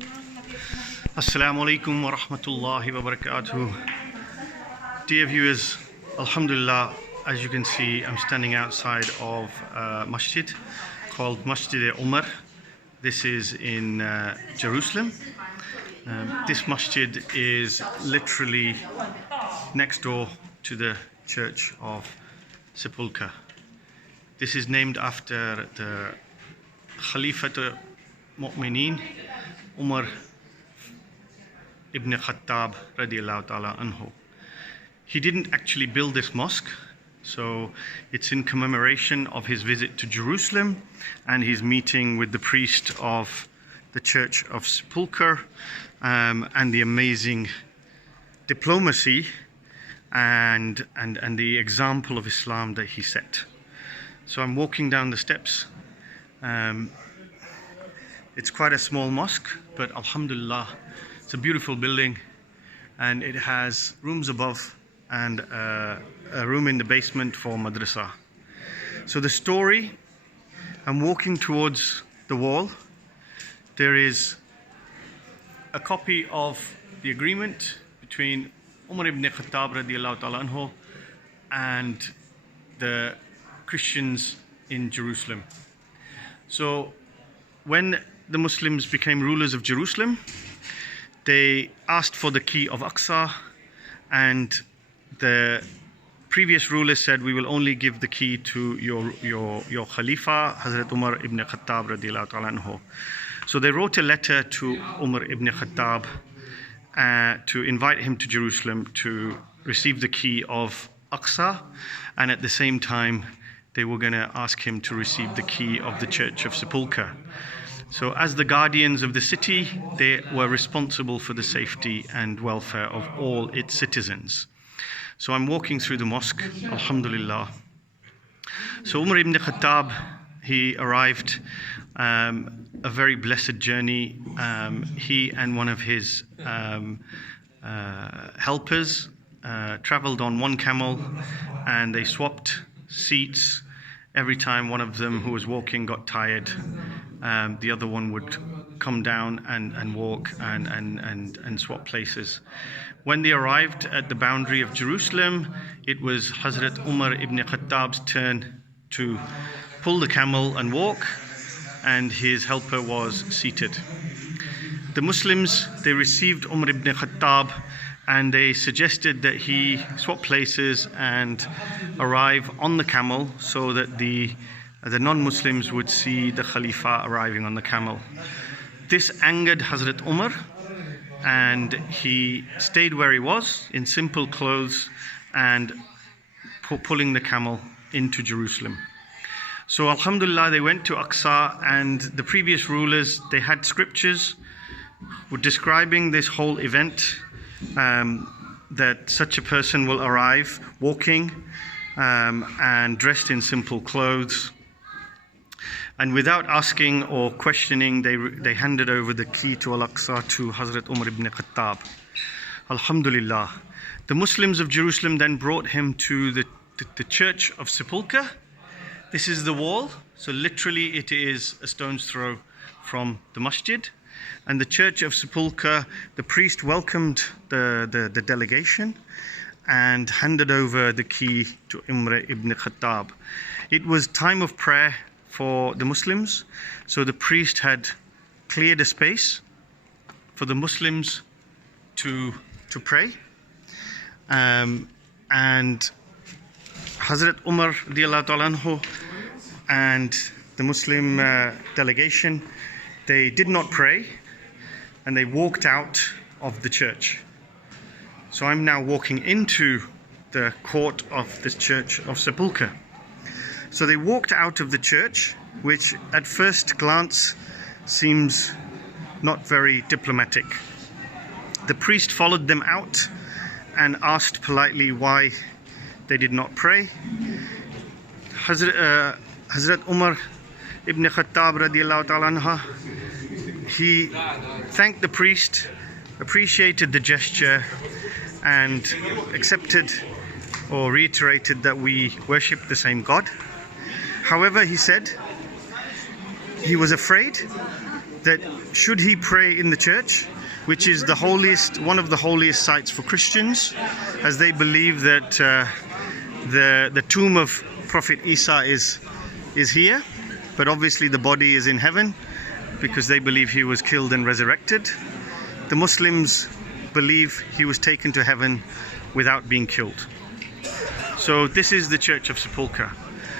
Assalamu alaikum wa rahmatullahi wa barakatuh. Dear viewers, Alhamdulillah, as you can see, I'm standing outside of a masjid called Masjid Umar. This is in Jerusalem. This masjid is literally next door to the Church of Sepulcre. This is named after the Caliph Mu'mineen, Umar ibn Khataab radiallahu ta'ala anhu. He didn't actually build this mosque, so it's in commemoration of his visit to Jerusalem and his meeting with the priest of the Church of Sepulcre, and the amazing diplomacy and the example of Islam that he set. So I'm walking down the steps. It's quite a small mosque, but Alhamdulillah, it's a beautiful building, and it has rooms above and a room in the basement for madrasa. So the story, I'm walking towards the wall. There is a copy of the agreement between Umar ibn Khataab radiallahu ta'ala anhu and the Christians in Jerusalem. So when the Muslims became rulers of Jerusalem, they asked for the key of Aqsa, and the previous ruler said, we will only give the key to your Khalifa, Hazrat Umar ibn Khataab radiallahu ta'ala anhu. So they wrote a letter to Umar ibn Khataab to invite him to Jerusalem to receive the key of Aqsa, and at the same time they were going to ask him to receive the key of the Church of Sepulcre. So as the guardians of the city, they were responsible for the safety and welfare of all its citizens. So I'm walking through the mosque, Alhamdulillah. So Umar ibn Khattab, he arrived, a very blessed journey. He and one of his helpers traveled on one camel, and they swapped seats. Every time one of them who was walking got tired, the other one would come down and walk and swap places. When they arrived at the boundary of Jerusalem, it was Hazrat Umar ibn Khattab's turn to pull the camel and walk, and his helper was seated. The Muslims, they received Umar ibn Khattab, and they suggested that he swap places and arrive on the camel so that the non-Muslims would see the Khalifa arriving on the camel. This angered Hazrat Umar, and he stayed where he was in simple clothes and pulling the camel into Jerusalem. So Alhamdulillah, they went to Aqsa, and the previous rulers, they had scriptures describing this whole event, that such a person will arrive walking and dressed in simple clothes. And without asking or questioning, they handed over the key to Al-Aqsa to Hazrat Umar ibn Khattab. Alhamdulillah. The Muslims of Jerusalem then brought him to the Church of Sepulcre. This is the wall. So literally it is a stone's throw from the masjid. And the Church of Sepulcre, the priest welcomed the delegation and handed over the key to Umar ibn Khattab. It was time of prayer for the Muslims, so the priest had cleared a space for the Muslims to pray. And Hazrat Umar radiallahu ta'ala anhu and the Muslim delegation, they did not pray, and they walked out of the church. So I'm now walking into the court of the Church of Sepulcre. So they walked out of the church, which at first glance seems not very diplomatic. The priest followed them out and asked politely why they did not pray. Hazrat Umar ibn Khattab radiallahu ta'ala anha, he thanked the priest, appreciated the gesture, and accepted or reiterated that we worship the same God. However, he said he was afraid that should he pray in the church, which is the holiest, one of the holiest sites for Christians, as they believe that the tomb of Prophet Isa is here, but obviously the body is in heaven because they believe he was killed and resurrected. The Muslims believe he was taken to heaven without being killed. So this is the Church of Sepulcre.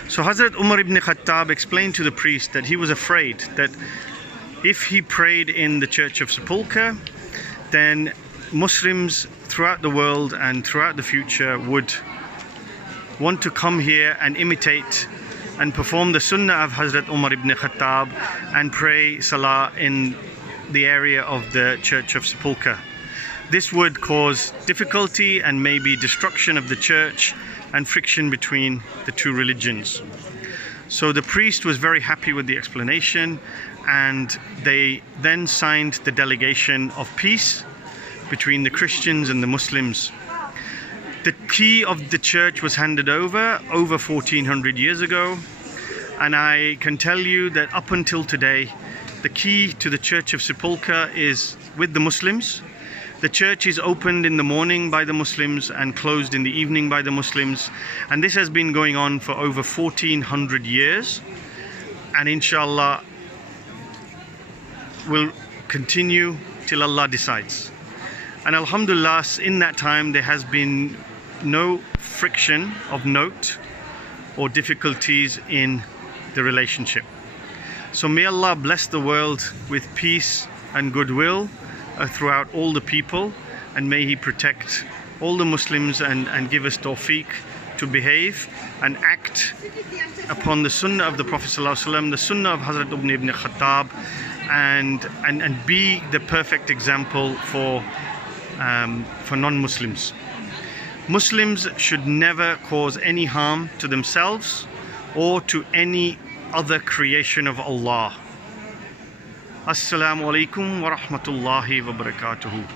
So Hazrat Umar ibn Khataab explained to the priest that he was afraid that if he prayed in the Church of Sepulcre, then Muslims throughout the world and throughout the future would want to come here and imitate and perform the sunnah of Hazrat Umar ibn Khataab and pray salah in the area of the Church of Sepulcre. This would cause difficulty and maybe destruction of the church and friction between the two religions. So the priest was very happy with the explanation, and they then signed the delegation of peace between the Christians and the Muslims. The key of the church was handed over 1400 years ago, and I can tell you that up until today the key to the Church of Sepulcre is with the Muslims. The church is opened in the morning by the Muslims and closed in the evening by the Muslims, and this has been going on for over 1400 years, and inshallah will continue till Allah decides. And alhamdulillah, in that time there has been no friction of note or difficulties in the relationship. So may Allah bless the world with peace and goodwill throughout all the people, and may He protect all the Muslims and give us tawfiq to behave and act upon the sunnah of the Prophet ﷺ, the sunnah of Hazrat ibn Khataab, and be the perfect example for non-Muslims. Muslims should never cause any harm to themselves or to any other creation of Allah. Assalamu alaikum wa rahmatullahi wa barakatuhu.